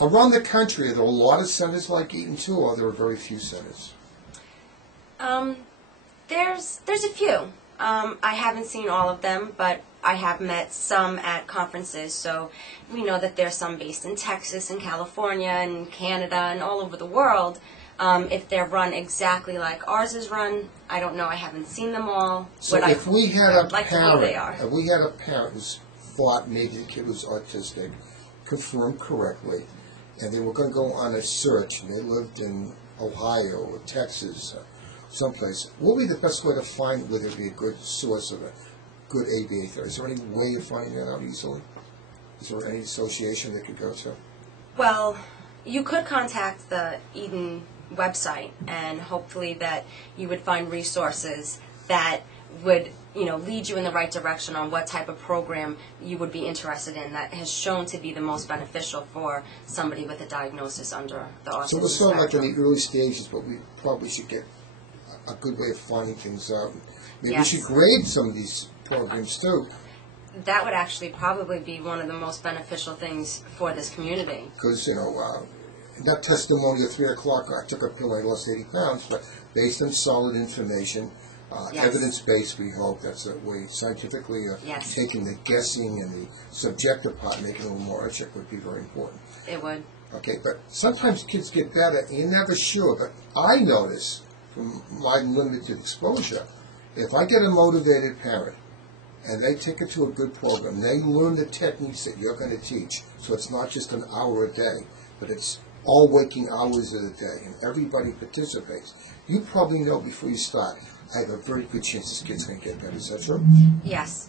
Around the country, are there a lot of centers like Eaton too, or are there very few centers? There's a few. I haven't seen all of them, but I have met some at conferences, so we know that there's some based in Texas and California and Canada and all over the world. If they're run exactly like ours is run, I don't know. I haven't seen them all. So if we had a parent who thought maybe the kid was autistic, confirmed correctly, and they were going to go on a search, and they lived in Ohio or Texas, someplace, what would be the best way to find whether it be a good source of a good ABA therapy? Is there any way of finding that out easily? Is there any association they could go to? Well, you could contact the Eden website, and hopefully that you would find resources that would, lead you in the right direction on what type of program you would be interested in that has shown to be the most beneficial for somebody with a diagnosis under the autism spectrum. So we're still like in the early stages, but we probably should get a good way of finding things out. Maybe we should grade some of these programs too. That would actually probably be one of the most beneficial things for this community. Because, that testimony at 3 o'clock, I took a pill, I lost 80 pounds, but based on solid information, evidence-based, we hope, that's a way scientifically taking the guessing and the subjective part, making it a little more ethic would be very important. It would. Okay, but sometimes kids get better, and you're never sure, but I notice from my limited exposure, if I get a motivated parent and they take it to a good program, they learn the techniques that you're going to teach, so it's not just an hour a day, but it's all waking hours of the day, and everybody participates. You probably know before you start, I have a very good chance this kid's going to get better. Is that true? Yes.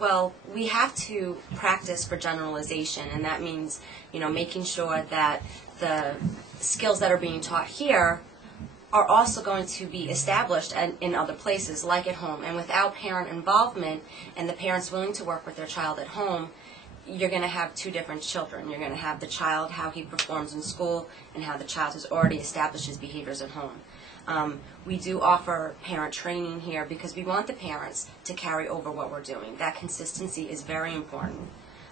Well, we have to practice for generalization, and that means, making sure that the skills that are being taught here are also going to be established in other places, like at home. And without parent involvement and the parents willing to work with their child at home, you're going to have two different children. You're going to have the child, how he performs in school, and how the child has already established his behaviors at home. We do offer parent training here because we want the parents to carry over what we're doing. That consistency is very important.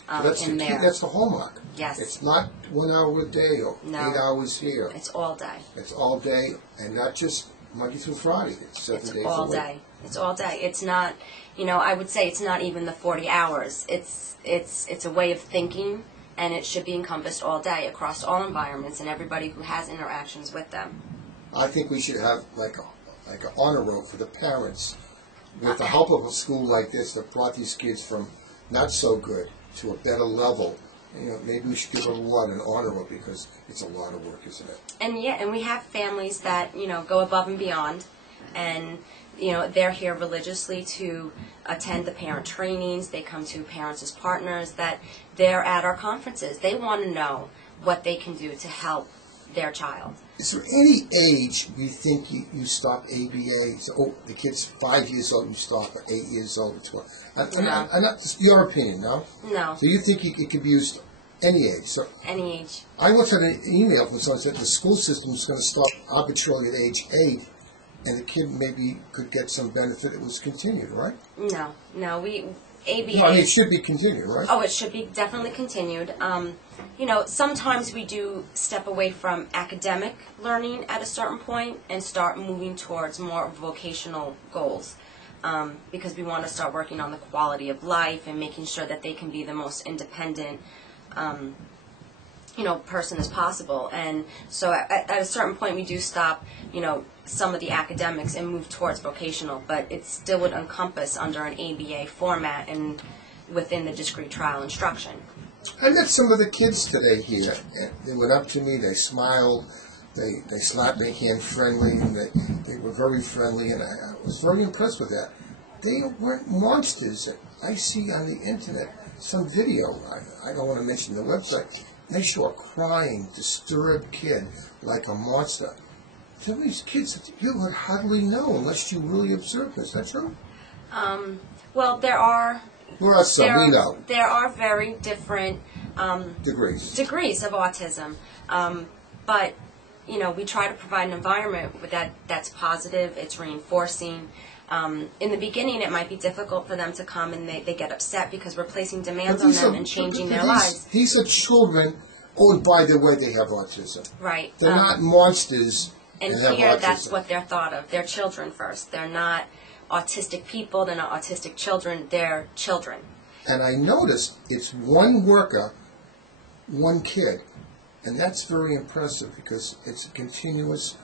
That's the key, that's the hallmark. Yes. It's not 1 hour a day or 8 hours here. It's all day. It's all day, and not just Monday through Friday. It's 7 days a week. It's all day. It's all day. It's not, I would say it's not even the 40 hours. It's a way of thinking, and it should be encompassed all day across all environments and everybody who has interactions with them. I think we should have like an honor roll for the parents with the help of a school like this that brought these kids from not so good to a better level. Maybe we should give a lot an honor roll because it's a lot of work, isn't it? And we have families that go above and beyond, and they're here religiously to attend the parent trainings. They come to parents as partners. That they're at our conferences. They want to know what they can do to help their child. Is there any age you think you stop ABA? So, the kid's 5 years old, you stop at 8 years old, 12. Not your opinion, no? No. So you think it could be used any age? So any age. I once had an email from someone that the school system is going to stop arbitrarily at age 8, and the kid maybe could get some benefit. It was continued, right? No, ABA. No, it should be continued, right? Oh, it should be definitely continued. Sometimes we do step away from academic learning at a certain point and start moving towards more vocational goals because we want to start working on the quality of life and making sure that they can be the most independent person as possible. And so at a certain point we do stop, some of the academics and move towards vocational, but it still would encompass under an ABA format and within the discrete trial instruction. I met some of the kids today here. They went up to me, they smiled, they slapped their hand friendly, and they were very friendly, and I was very impressed with that. They weren't monsters. I see on the internet some video, I don't want to mention the website, they show a crying, disturbed kid like a monster. Some of these kids that you would hardly know unless you really observe this. Is that true? Well, there are There are very different degrees of autism, but we try to provide an environment that's positive. It's reinforcing. In the beginning, it might be difficult for them to come, and they get upset because we're placing demands on them and changing their lives. These are children Oh, and by the way, they have autism. Right. They're not monsters and have here, autism. that's what they're thought of. They're children first. They're not autistic people. They're not autistic children. They're children. And I noticed it's one worker, one kid. And that's very impressive because it's a continuous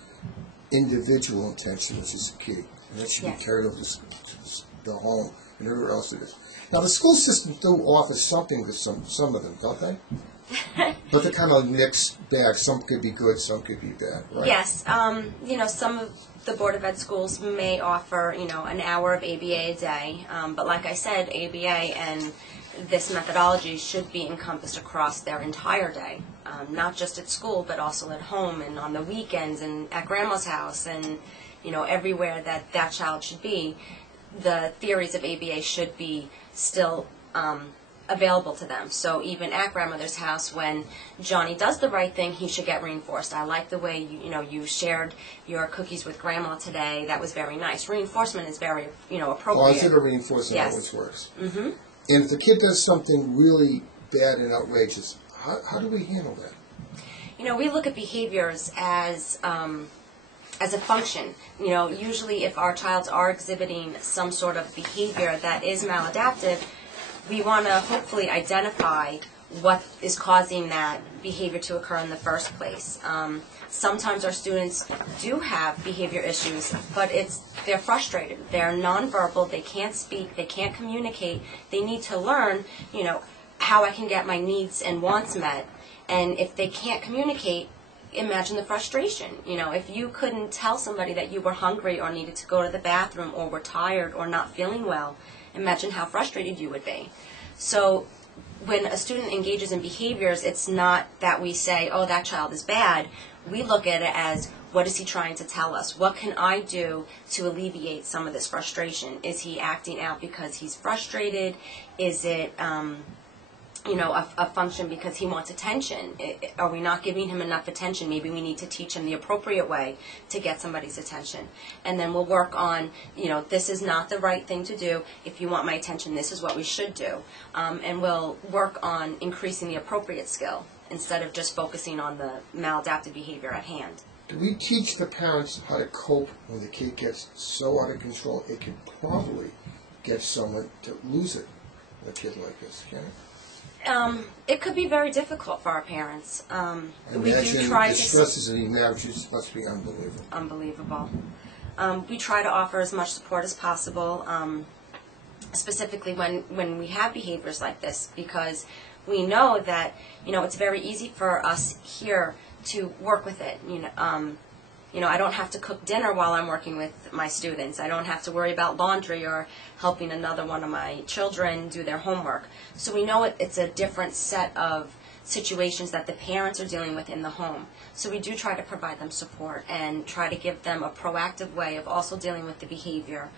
individual attention, which is the key. And that should be carried over to the home and everywhere else it is. Now, the school system do offer something to some of them, don't they? But they're kind of mixed bag. Some could be good, some could be bad, right? Yes. Some of the Board of Ed schools may offer, an hour of ABA a day. But like I said, ABA and this methodology should be encompassed across their entire day, not just at school, but also at home and on the weekends and at grandma's house and, everywhere that child should be. The theories of ABA should be still available to them. So even at grandmother's house, when Johnny does the right thing, he should get reinforced. I like the way you shared your cookies with grandma today. That was very nice. Reinforcement is very appropriate. Positive reinforcement always works. Mm-hmm. And if the kid does something really bad and outrageous, how do we handle that? We look at behaviors as a function. Usually if our child are exhibiting some sort of behavior that is maladaptive, we want to hopefully identify what is causing that behavior to occur in the first place. Sometimes our students do have behavior issues, but they're frustrated. They're nonverbal. They can't speak. They can't communicate. They need to learn, how I can get my needs and wants met. And if they can't communicate, imagine the frustration. If you couldn't tell somebody that you were hungry or needed to go to the bathroom or were tired or not feeling well, imagine how frustrated you would be. So when a student engages in behaviors, it's not that we say, oh, that child is bad. We look at it as, what is he trying to tell us? What can I do to alleviate some of this frustration? Is he acting out because he's frustrated? Is it a function because he wants attention? Are we not giving him enough attention? Maybe we need to teach him the appropriate way to get somebody's attention. And then we'll work on, this is not the right thing to do. If you want my attention, this is what we should do. And we'll work on increasing the appropriate skill instead of just focusing on the maladaptive behavior at hand. Do we teach the parents how to cope when the kid gets so out of control it can probably get someone to lose it, a kid like this, can it? It could be very difficult for our parents. We do try the stresses in these marriages must be unbelievable. Unbelievable. We try to offer as much support as possible, specifically when we have behaviors like this, because we know that it's very easy for us here to work with it. I don't have to cook dinner while I'm working with my students. I don't have to worry about laundry or helping another one of my children do their homework. So we know it's a different set of situations that the parents are dealing with in the home. So we do try to provide them support and try to give them a proactive way of also dealing with the behavior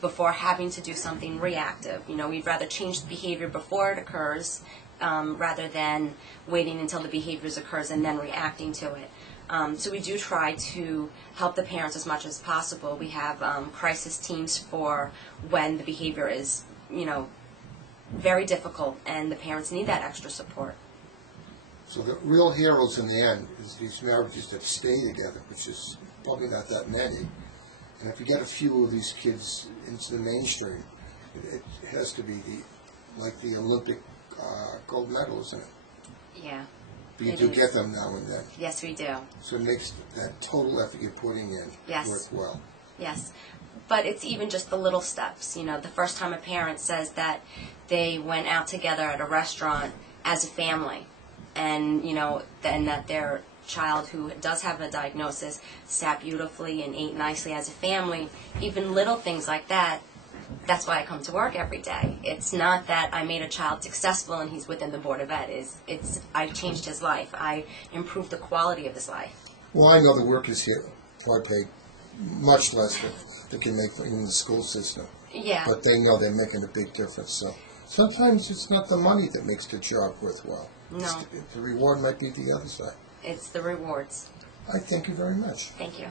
before having to do something reactive. We'd rather change the behavior before it occurs rather than waiting until the behavior occurs and then reacting to it. So we do try to help the parents as much as possible. We have crisis teams for when the behavior is, very difficult and the parents need that extra support. So the real heroes in the end is these marriages that stay together, which is probably not that many. And if you get a few of these kids into the mainstream, it has to be like the Olympic gold medal, isn't it? Yeah. But you do get them now and then. Yes, we do. So it makes that total effort you're putting in worthwhile. Yes. But it's even just the little steps. The first time a parent says that they went out together at a restaurant as a family and, then that their child who does have a diagnosis sat beautifully and ate nicely as a family, even little things like that. That's why I come to work every day. It's not that I made a child successful and he's within the Board of Ed. It's I changed his life. I improved the quality of his life. Well, I know the workers here are paid much less than they can make in the school system. Yeah. But they know they're making a big difference. So sometimes it's not the money that makes the job worthwhile. No. The reward might be the other side. It's the rewards. I thank you very much. Thank you.